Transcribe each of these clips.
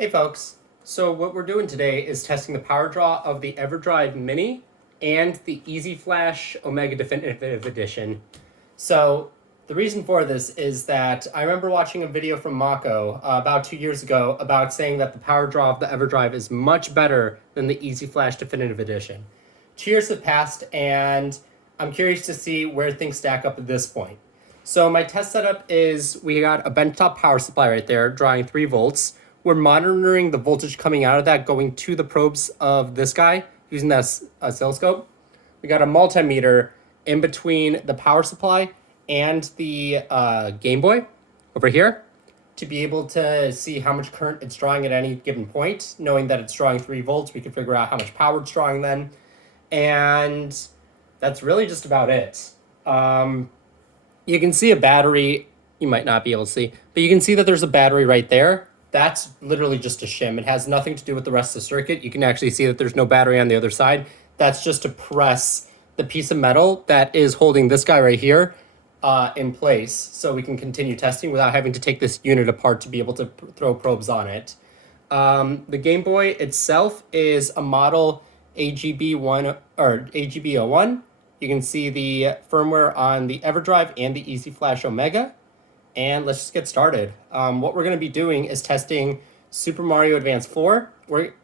Hey folks, so what we're doing today is testing the power draw of the Everdrive Mini and the Easy Flash Omega Definitive Edition. So the reason for this is that I remember watching a video from Makho about 2 years ago about saying that the power draw of the Everdrive is much better than the Easy Flash Definitive Edition. 2 years have passed and I'm curious to see where things stack up at this point. So my test setup is we got a benchtop power supply right there drawing 3 volts. We're monitoring the voltage coming out of that going to the probes of this guy using that oscilloscope. We got a multimeter in between the power supply and the Game Boy over here to be able to see how much current it's drawing at any given point. Knowing that it's drawing 3 volts, we can figure out how much power it's drawing then. And that's really just about it. You can see a battery. You might not be able to see, but you can see that there's a battery right there. That's literally just a shim. It has nothing to do with the rest of the circuit. You can actually see that there's no battery on the other side. That's just to press the piece of metal that is holding this guy right here in place so we can continue testing without having to take this unit apart to be able to throw probes on it. The Game Boy itself is a model AGB1 or AGB01. You can see the firmware on the Everdrive and the Easy Flash Omega. And let's just get started. What we're going to be doing is testing Super Mario Advance 4.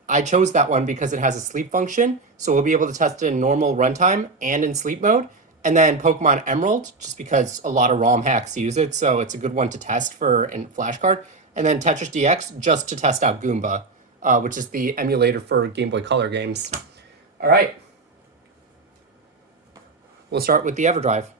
I chose that one because it has a sleep function, so we'll be able to test it in normal runtime and in sleep mode. And then Pokémon Emerald, just because a lot of ROM hacks use it, so it's a good one to test for in flashcard. And then Tetris DX, just to test out Goomba, which is the emulator for Game Boy Color games. All right. We'll start with the Everdrive.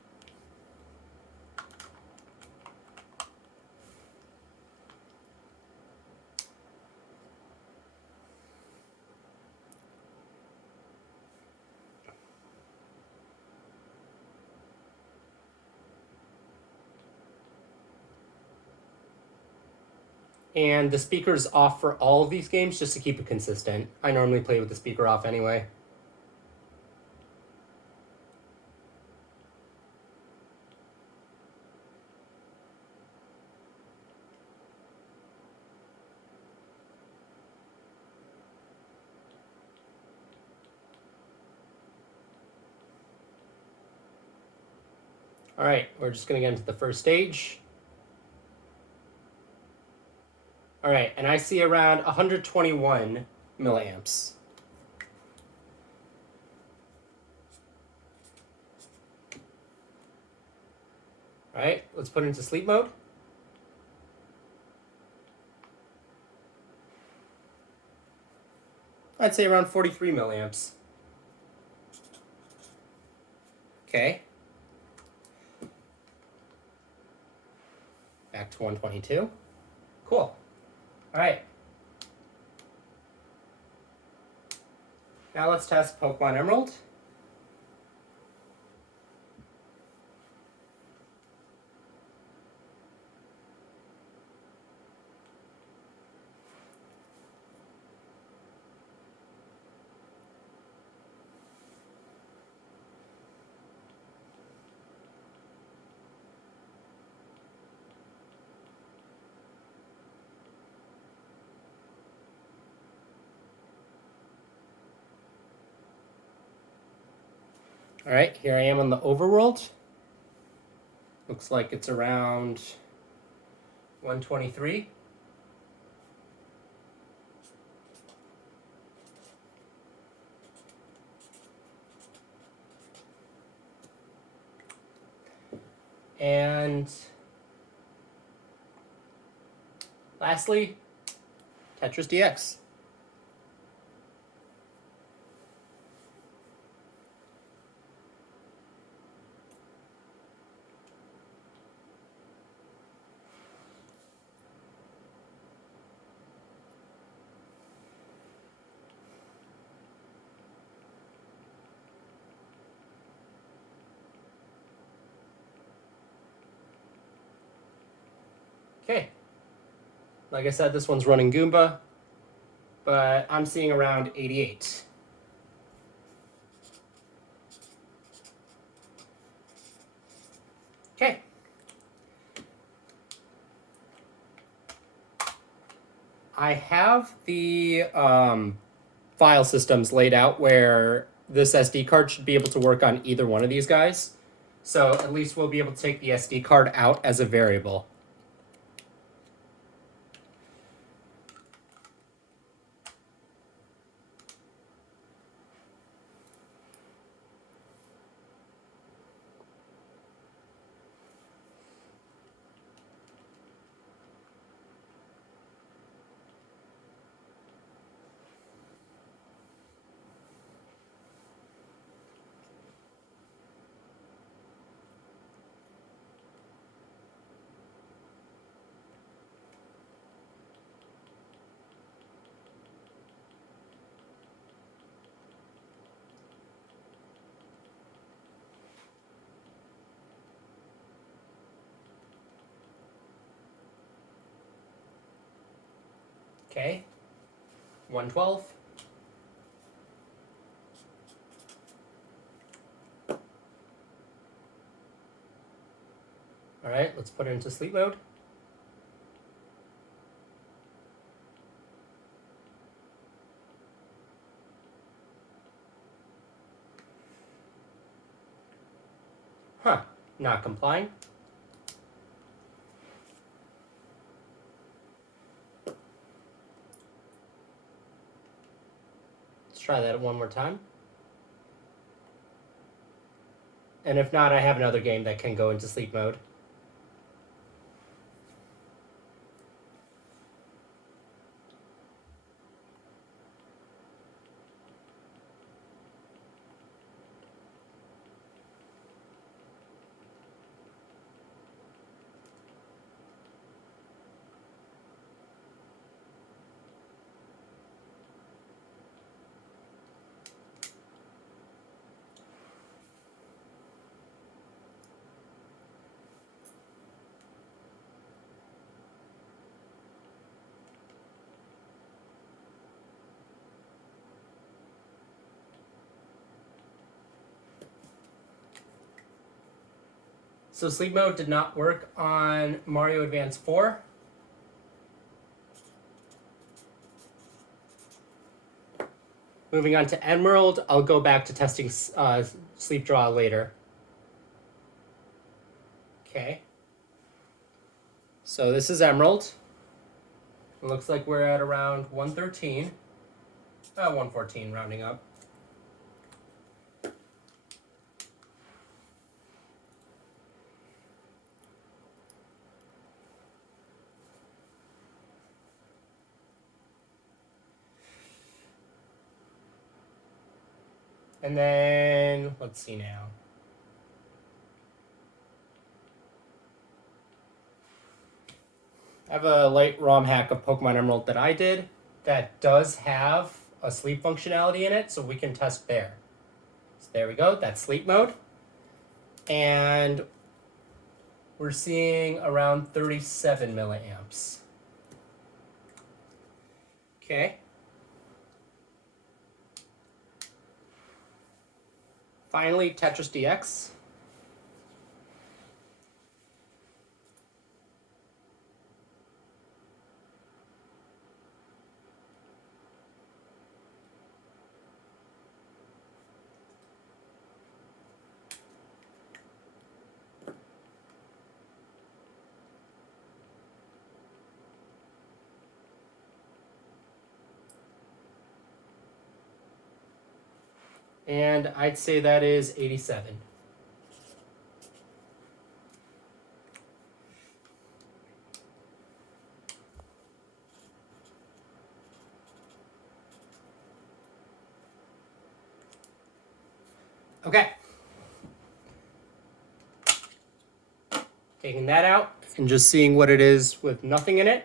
And the speaker's off for all of these games just to keep it consistent. I normally play with the speaker off anyway. All right, we're just going to get into the first stage. All right, and I see around 121 milliamps. All right, let's put it into sleep mode. I'd say around 43 milliamps. Okay. Back to 122. Cool. All right. Now let's test Pokémon Emerald. All right, here I am on the overworld. Looks like it's around 123. And lastly, Tetris DX. Okay. Like I said, this one's running Goomba, but I'm seeing around 88. Okay. I have the file systems laid out where this SD card should be able to work on either one of these guys. So at least we'll be able to take the SD card out as a variable. Okay, 112. All right, let's put it into sleep mode. Huh, not complying. Let's try that one more time. And if not, I have another game that can go into sleep mode. So sleep mode did not work on Mario Advance 4. Moving on to Emerald, I'll go back to testing sleep draw later. Okay. So this is Emerald. It looks like we're at around 113. 114 rounding up. And then, let's see now. I have a light ROM hack of Pokemon Emerald that I did that does have a sleep functionality in it, so we can test there. So there we go, that's sleep mode. And we're seeing around 37 milliamps. Okay. Finally, Tetris DX. And I'd say that is 87. Okay. Taking that out and just seeing what it is with nothing in it.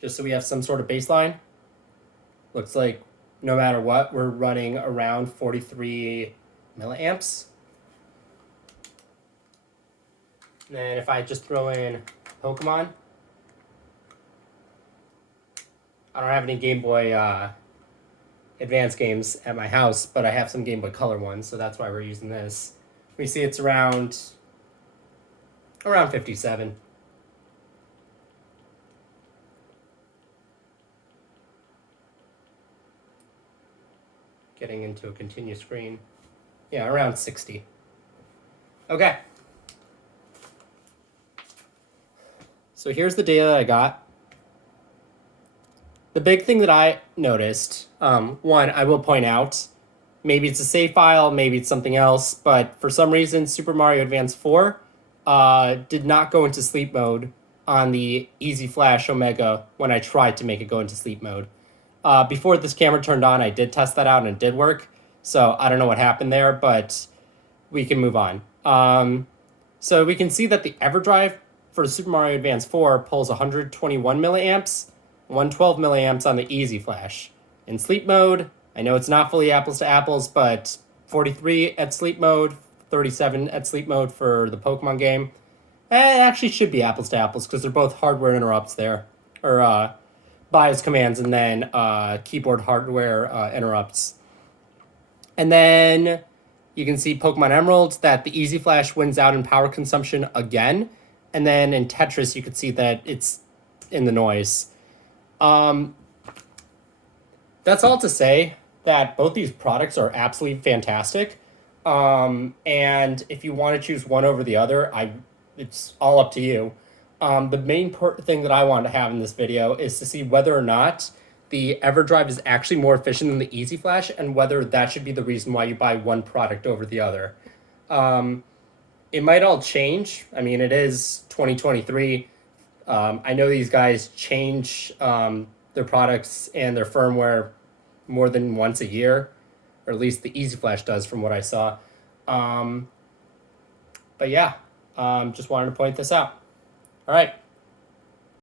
Just so we have some sort of baseline. Looks like no matter what, we're running around 43 milliamps. And then if I just throw in Pokemon, I don't have any Game Boy Advance games at my house, but I have some Game Boy Color ones, so that's why we're using this. We see it's around 57. getting into a continuous screen. Yeah, around 60. Okay. So here's the data that I got. The big thing that I noticed, one, I will point out, maybe it's a save file, maybe it's something else, but for some reason, Super Mario Advance 4 did not go into sleep mode on the Easy Flash Omega when I tried to make it go into sleep mode. Before this camera turned on, I did test that out and it did work. So I don't know what happened there, but we can move on. So we can see that the Everdrive for Super Mario Advance 4 pulls 121 milliamps, 112 milliamps on the Easy Flash. In sleep mode, I know it's not fully apples to apples, but 43 at sleep mode, 37 at sleep mode for the Pokemon game. It actually should be apples to apples because they're both hardware interrupts there, or BIOS commands and then keyboard hardware interrupts. And then you can see Pokemon Emerald that the Easy Flash wins out in power consumption again. And then in Tetris, you could see that it's in the noise. That's all to say that both these products are absolutely fantastic. And if you want to choose one over the other, it's all up to you. The main thing that I want to have in this video is to see whether or not the Everdrive is actually more efficient than the Easy Flash and whether that should be the reason why you buy one product over the other. It might all change. I mean, it is 2023. I know these guys change their products and their firmware more than once a year, or at least the Easy Flash does from what I saw. But yeah, just wanted to point this out. All right.